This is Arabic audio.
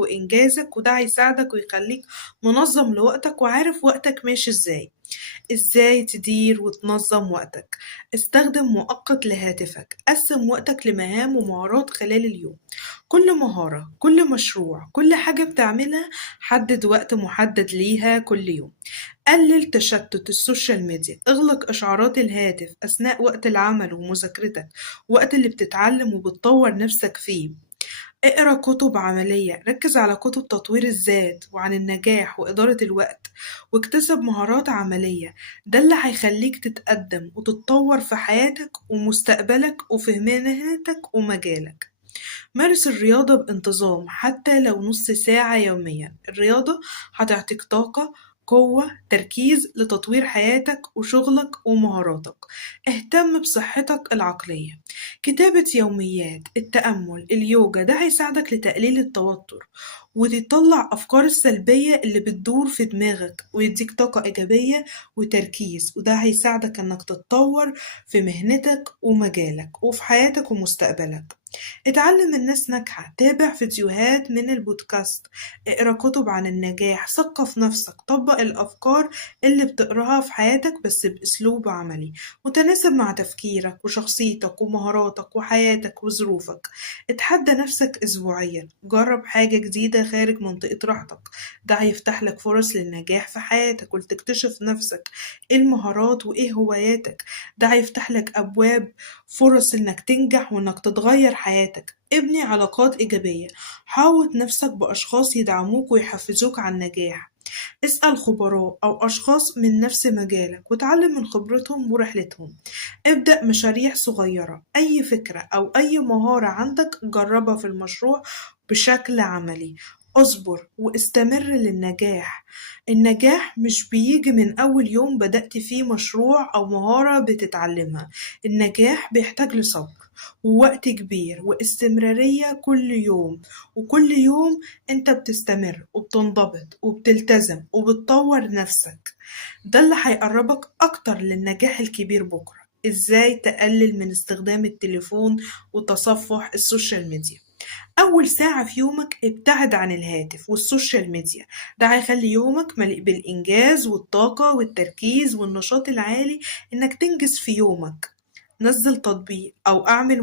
وإنجازك، وده هيساعدك ويخليك منظم لوقتك وعارف وقتك ماشي ازاي. ازاي تدير وتنظم وقتك؟ استخدم مؤقت لهاتفك، قسم وقتك لمهام ومهارات خلال اليوم. كل مهارة، كل مشروع، كل حاجة بتعملها حدد وقت محدد ليها كل يوم. قلل تشتت السوشيال ميديا، اغلق إشعارات الهاتف أثناء وقت العمل ومذاكرتك، وقت اللي بتتعلم وبتطور نفسك فيه. اقرأ كتب عملية، ركز على كتب تطوير الذات وعن النجاح وإدارة الوقت، واكتسب مهارات عملية. ده اللي هيخليك تتقدم وتتطور في حياتك ومستقبلك وفي مهنتك ومجالك. مارس الرياضة بانتظام حتى لو نص ساعة يوميا. الرياضة هتعطيك طاقة، قوة، تركيز لتطوير حياتك وشغلك ومهاراتك. اهتم بصحتك العقلية. كتابة يوميات، التأمل، اليوجا، ده هيساعدك لتقليل التوتر وتطلع أفكار السلبية اللي بتدور في دماغك ويديك طاقة إيجابية وتركيز، وده هيساعدك إنك تتطور في مهنتك ومجالك وفي حياتك ومستقبلك. اتعلم من ناس ناجحة، تابع فيديوهات من البودكاست، اقرا كتب عن النجاح، ثقف نفسك، طبق الأفكار اللي بتقراها في حياتك بس بأسلوب عملي متناسب مع تفكيرك وشخصيتك ومهاراتك وحياتك وظروفك. اتحدى نفسك أسبوعيا، جرب حاجة جديدة خارج منطقة راحتك، ده هيفتح لك فرص للنجاح في حياتك ولتكتشف نفسك، ايه المهارات وايه هواياتك. ده هيفتح لك أبواب فرص إنك تنجح وإنك تتغير حياتك. ابني علاقات إيجابية، حاوط نفسك بأشخاص يدعموك ويحفزوك على النجاح. اسأل خبراء أو أشخاص من نفس مجالك وتعلم من خبرتهم ورحلتهم. ابدأ مشاريع صغيرة، أي فكرة أو أي مهارة عندك جربها في المشروع بشكل عملي. اصبر واستمر للنجاح. النجاح مش بيجي من أول يوم بدأت فيه مشروع أو مهارة بتتعلمها. النجاح بيحتاج لصبر ووقت كبير واستمرارية كل يوم، وكل يوم انت بتستمر وبتنضبط وبتلتزم وبتطور نفسك. ده اللي هيقربك أكتر للنجاح الكبير بكرة. ازاي تقلل من استخدام التليفون وتصفح السوشيال ميديا؟ أول ساعة في يومك ابتعد عن الهاتف والسوشيال ميديا، ده هيخلي يومك مليء بالإنجاز والطاقة والتركيز والنشاط العالي إنك تنجز في يومك. نزل تطبيق أو أعمل